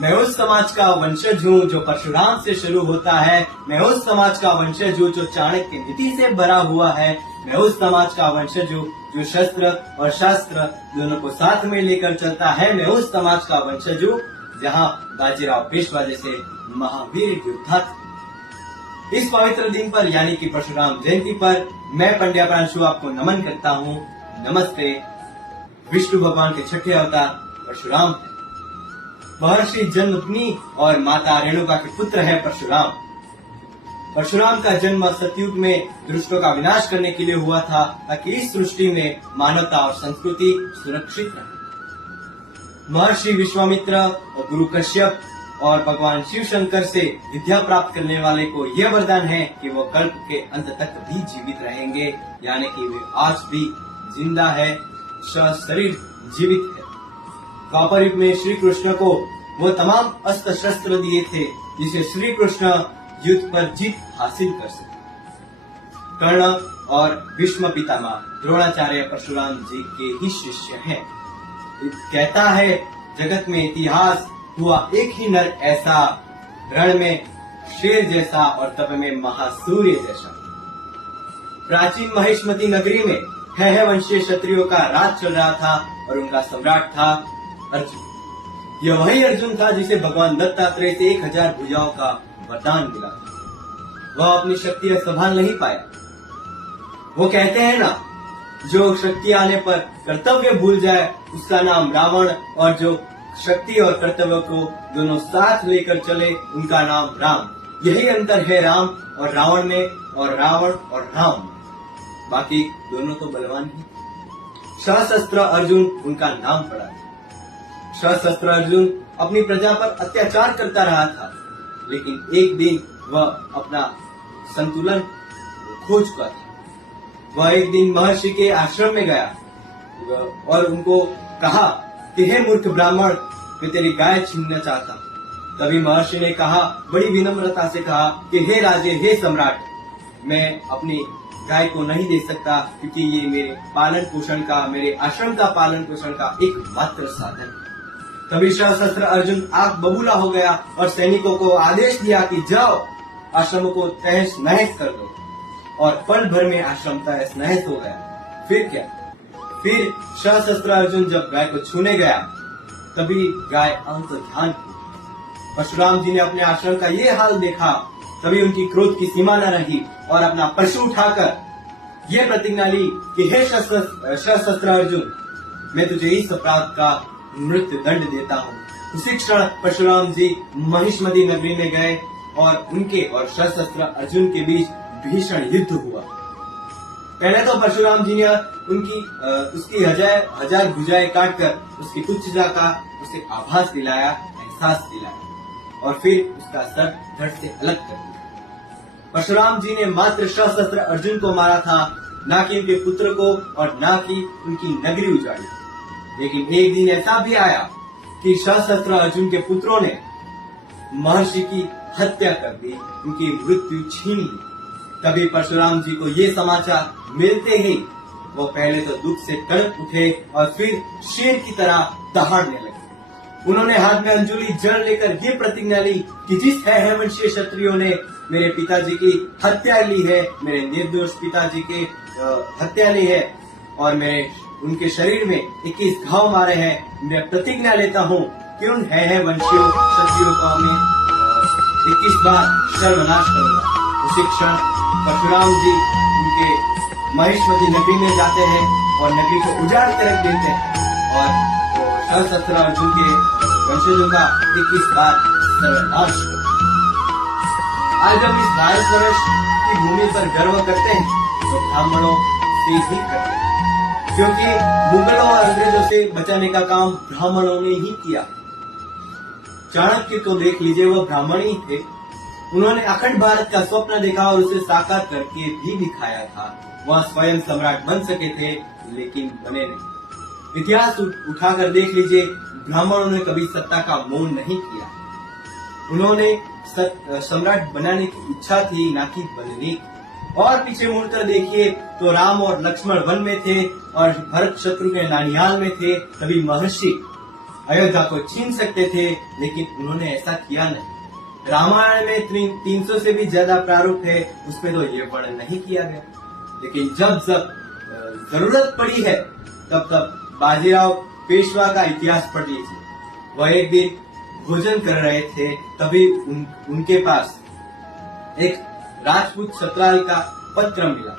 मैं उस समाज का वंशज हूँ जो परशुराम से शुरू होता है। मैं उस समाज का वंशज हूँ जो चाणक्य नीति से भरा हुआ है। मैं उस समाज का वंशज हूँ जो शस्त्र और शास्त्र दोनों को साथ में लेकर चलता है। मैं उस समाज का वंशज हूँ जहाँ बाजीराव पेशवा जैसे महावीर योद्धा थे। इस पवित्र दिन पर यानी कि परशुराम जयंती पर मैं पंड्या प्रांशु आपको नमन करता हूँ। नमस्ते। विष्णु भगवान के छठे अवतार परशुराम है। महर्षि जमदग्नि और माता रेणुका के पुत्र है परशुराम। परशुराम का जन्म सतयुग में दुष्टों का विनाश करने के लिए हुआ था, ताकि इस सृष्टि में मानवता और संस्कृति सुरक्षित रहे। महर्षि विश्वामित्र और गुरु कश्यप और भगवान शिव शंकर से विद्या प्राप्त करने वाले को यह वरदान है कि वो कल्प के अंत तक भी जीवित रहेंगे, यानी कि वे आज भी जिंदा है, शरीर जीवित है। द्वापर युग में श्री कृष्ण को वो तमाम अस्त्र शस्त्र दिए थे जिसे श्री कृष्ण युद्ध पर जीत हासिल कर सके। कर्ण और भीष्म पितामह द्रोणाचार्य परशुराम जी के ही शिष्य हैं। कहता है जगत में इतिहास हुआ एक ही नर ऐसा, रण में शेर जैसा और तप में महासूर्य जैसा। प्राचीन महिष्मती नगरी में है वंशीय क्षत्रियों का राज चल रहा था और उनका सम्राट था अर्जुन। यह वही अर्जुन था जिसे भगवान दत्तात्रेय से 1000 भुजाओं का वरदान मिला था। वह अपनी शक्तियां संभाल नहीं पाया। वो कहते हैं ना, जो शक्ति आने पर कर्तव्य भूल जाए उसका नाम रावण, और जो शक्ति और कर्तव्य को दोनों साथ लेकर चले उनका नाम राम। यही अंतर है राम और रावण में, और रावण और राम। बाकी दोनों तो बलवान ही। सशस्त्र अर्जुन उनका नाम पड़ा। सशस्त्र अर्जुन अपनी प्रजा पर अत्याचार करता रहा था, लेकिन एक दिन वह अपना संतुलन खो चुका था। वह एक दिन महर्षि के आश्रम में गया और उनको कहा कि हे मूर्ख ब्राह्मण, मैं तेरी गाय छीनना चाहता हूँ। तभी महर्षि ने कहा, बड़ी विनम्रता से कहा कि हे राजे, हे सम्राट, मैं अपनी गाय को नहीं दे सकता, क्योंकि ये मेरे पालन पोषण का, मेरे आश्रम का पालन पोषण का एकमात्र साधन है। तभी सशस्त्र अर्जुन आग बबूला हो गया और सैनिकों को आदेश दिया कि जाओ, आश्रम को तहस नहस कर दो। और पल भर में आश्रम तहस नहस हो गया। फिर क्या? फिर सशस्त्र अर्जुन जब गाय को छूने गया, तभी गाय अंतर्ध्यान हुई। परशुराम जी ने अपने आश्रम का ये हाल देखा, तभी उनकी क्रोध की सीमा न रही और अपना परशु उठाकर ये प्रतिज्ञा ली कि हे सशस्त्र अर्जुन, मैं तुझे इस अपराध का मृत्यु दंड देता हूँ। उसी क्षण परशुराम जी महिष्मती नगरी में गए और उनके और सशस्त्र अर्जुन के बीच भीषण युद्ध हुआ। पहले तो परशुराम जी ने उसकी हजार भुजाएं काटकर उसकी तुच्छता का उसे आभास दिलाया, एहसास दिलाया, और फिर उसका सर धड़ से अलग कर दिया। परशुराम जी ने मात्र सशस्त्र अर्जुन को मारा था, ना कि उनके पुत्र को और ना कि उनकी नगरी उजाड़ी। लेकिन एक दिन ऐसा भी आया कि सशस्त्र अर्जुन के पुत्रों ने महर्षि की हत्या कर दी, उनकी मृत्यु छीन ली। तभी परशुराम जी को ये समाचार मिलते ही वो पहले तो दुख से तड़प उठे और फिर शेर की तरह दहाड़ने लगे। उन्होंने हाथ में अंजुली जल लेकर ये प्रतिज्ञा ली कि जिस है वंशीय क्षत्रियों ने मेरे पिताजी की हत्या ली है, मेरे निर्दोष पिताजी के हत्या ली है और उनके शरीर में 21 घाव मारे हैं, मैं प्रतिज्ञा लेता हूँ कि उन है वंशियों क्षत्रियों को मैं 21 बार सर्वनाश करूंगा। उसी क्षण परशुराम जी उनके महिष्मती नगरी में जाते हैं और नगरी को उजाड़ कर रख देते हैं और सशस्त्र अर्जुन के वंशजों का 21 बार सर्वनाश करते हैं। आज जब इस भारतवर्ष की भूमि पर गर्व करते हैं तो ब्राह्मणों से ही करते हैं, क्योंकि मुगलों और अंग्रेजों से बचाने का काम ब्राह्मणों ने ही किया। चाणक्य को देख लीजिए, वो ब्राह्मण ही थे। उन्होंने अखंड भारत का स्वप्न देखा और उसे साकार करके भी दिखाया था। वह स्वयं सम्राट बन सके थे, लेकिन बने नहीं। इतिहास उठाकर देख लीजिए, ब्राह्मणों ने कभी सत्ता का मोह नहीं किया। उन्होंने सम्राट बनाने की इच्छा थी, ना कि बनने की। और पीछे मुड़कर देखिए तो राम और लक्ष्मण वन में थे और भरत शत्रु के नानिहाल में थे। तभी महर्षि अयोध्या को छीन सकते थे, लेकिन उन्होंने ऐसा किया नहीं। रामायण में 300 से भी ज्यादा प्रारूप है, उसमें तो ये वर्णन नहीं किया गया। लेकिन जब जब जरूरत पड़ी है तब तब बाजीराव पेशवा का इतिहास पढ़ लीजिए। वह एक दिन भोजन कर रहे थे, तभी उनके पास एक राजपूत छत्राल का पत्र मिला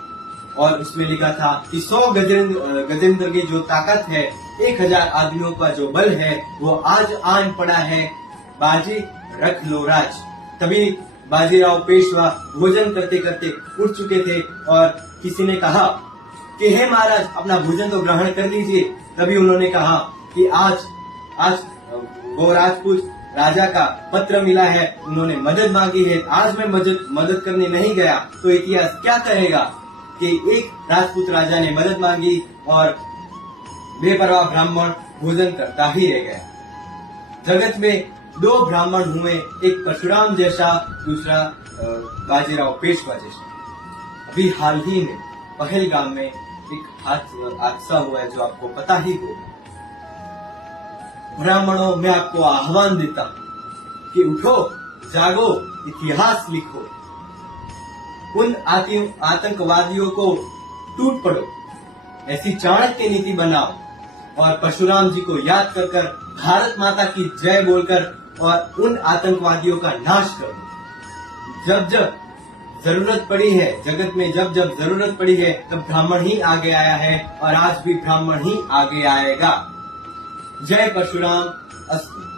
और उसमें लिखा था कि 100 गजेंद्र की जो ताकत है, 1000 आदमियों का जो बल है, वो आज आन पड़ा है, बाजी रख लो राज। तभी बाजीराव पेशवा भोजन करते करते उठ चुके थे और किसी ने कहा कि हे महाराज, अपना भोजन तो ग्रहण कर लीजिए। तभी उन्होंने कहा कि आज वो राजपूत राजा का पत्र मिला है, उन्होंने मदद मांगी है, आज मैं मदद करने नहीं गया तो इतिहास क्या कहेगा कि एक राजपूत राजा ने मदद मांगी और बेपरवाह ब्राह्मण भोजन करता ही रह गया। जगत में 2 ब्राह्मण हुए, एक परशुराम जैसा, दूसरा बाजीराव पेशवा जैसा। अभी हाल ही में पहलगाम में एक हादसा हुआ है जो आपको पता ही होगा। ब्राह्मणों, मैं आपको आह्वान देता हूं कि उठो, जागो, इतिहास लिखो, उन आतंकवादियों को टूट पड़ो, ऐसी चाणक्य नीति बनाओ और परशुराम जी को याद कर कर भारत माता की जय बोलकर और उन आतंकवादियों का नाश कर दो। जब जब जरूरत पड़ी है, जगत में जब जब जरूरत पड़ी है, तब ब्राह्मण ही आगे आया है और आज भी ब्राह्मण ही आगे आएगा। जय परशुराम अस्तु।